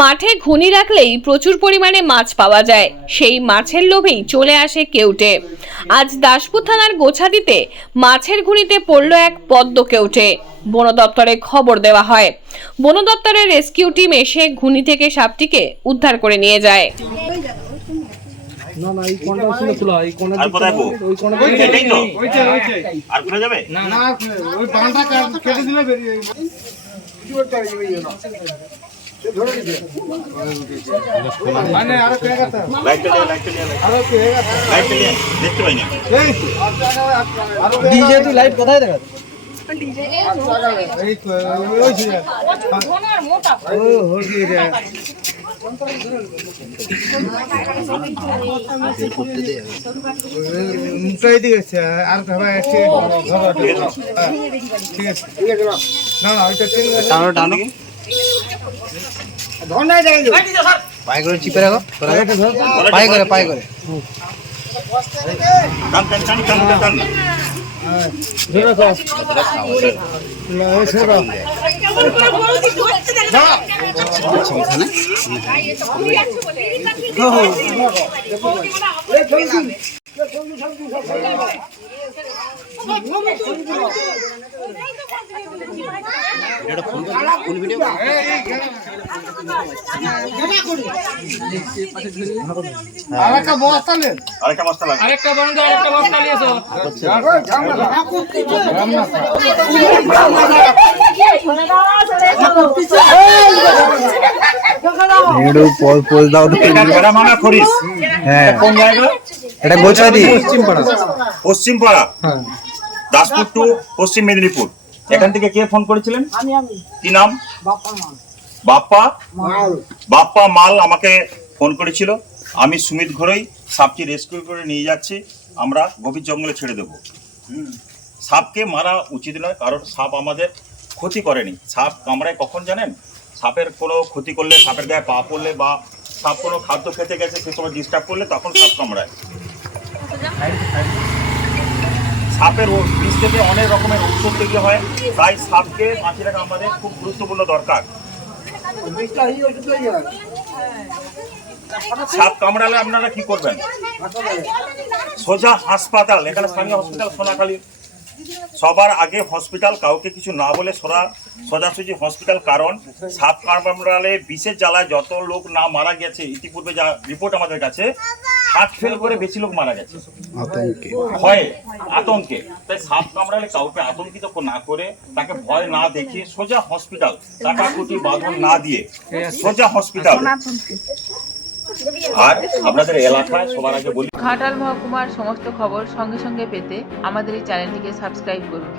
মাঠে ঘুনি রাখলেই প্রচুর পরিমাণে মাছ পাওয়া যায়। সেই মাছের লোভেই চলে আসে কেউটে। আজ দাসপুর থানার গোছাদিতে মাছের ঘুনিতে পড়ল এক পদ্ম কেউটে। বন দপ্তরে খবর দেওয়া হয়। বন দপ্তরের রেস্কিউ টিম এসে ঘুনি থেকে সাপটিকে উদ্ধার করে নিয়ে যায়। না না এই কোনটা ছিল খোলা এই কোনটা আর কোথায় ওই কোনটা এটাই তো। ওইটা ওইটা আর খুলে যাবে? না ওই বাঁধা কেটে দিলে বেরিয়ে আরও পেয়ে গেছে? লাইট চালিয়ে লাইট চালিয়ে আরও পেয়ে গেছে? লাইট চালিয়ে দেখতে পাই না এই তো। ডিজে তুই লাইট কোথায় দেখা রে। ওই আছে, আর ধরো। হ্যাঁ, ঠিক আছে। না না ওইটা ঠিক আছে টানো টানো পায়ে করে চিপে রাখো পায়ে করে পায়ে করে টান বস্তা নেন। আরেকটা আরেকটা বন্ধু আরেকটা নিয়ে এসো। দাও তো। এটা মানা করিস হ্যাঁ। কোন জায়গা? এটা গোছাদি পশ্চিম পাড়া দাসপুর টু পশ্চিম মেদিনীপুর। এখান থেকে কে ফোন করেছিলেন? কি নাম? বাপ্পা বাপ্পা? মাল। আমাকে ফোন করেছিল। আমি সুমিত ঘরই সাপটি রেস্কিউ করে নিয়ে যাচ্ছি। আমরা গভীর জঙ্গলে ছেড়ে দেবো। হুম। সাপকে মারা উচিত নয় কারণ সাপ আমাদের ক্ষতি করেনি। সাপ কামড়ায় কখন জানেন? সাপের কোনো ক্ষতি করলে সাপের গায়ে পা পড়লে বা সাপ কোনো খাদ্য খেতে গেছে সে সময় ডিস্টার্ব করলে তখন সাপ কামড়ায়। সাপের বিষ থেকে অনেক রকমের ঔষধ তৈরি হয়। তাই সাপকে বাঁচিয়ে রাখা আমাদের খুব গুরুত্বপূর্ণ দরকার। সাপ কামড়ালে আপনারা কি করবেন? সোজা হাসপাতাল, এখানে স্থানীয় হসপিটাল সোনাখালী। সবার আগে হসপিটাল কাউকে কিছু না বলে সোজা সোজাসুজি হসপিটাল কারণ সাপ কামড়ালে বিশেষ জ্বালায় যত লোক না মারা গেছে, ইতিপূর্বে যা রিপোর্ট আমাদের কাছে হার্ট ফেল করে বেশি লোক মারা গেছে। আতঙ্কে। ভয়ে আতঙ্কে। তাই সাপ কামড়ালে কাউকে আতঙ্কিত না করে তাকে ভয় না দেখিয়ে সোজা হসপিটাল টাকা কোটি বাঁধন না দিয়ে সোজা হসপিটাল। আর আপনাদের এলাকায় সবার আগে বলি ঘাটাল মহকুমার সমস্ত খবর সঙ্গে সঙ্গে পেতে আমাদের এই চ্যানেলটিকে সাবস্ক্রাইব করুন।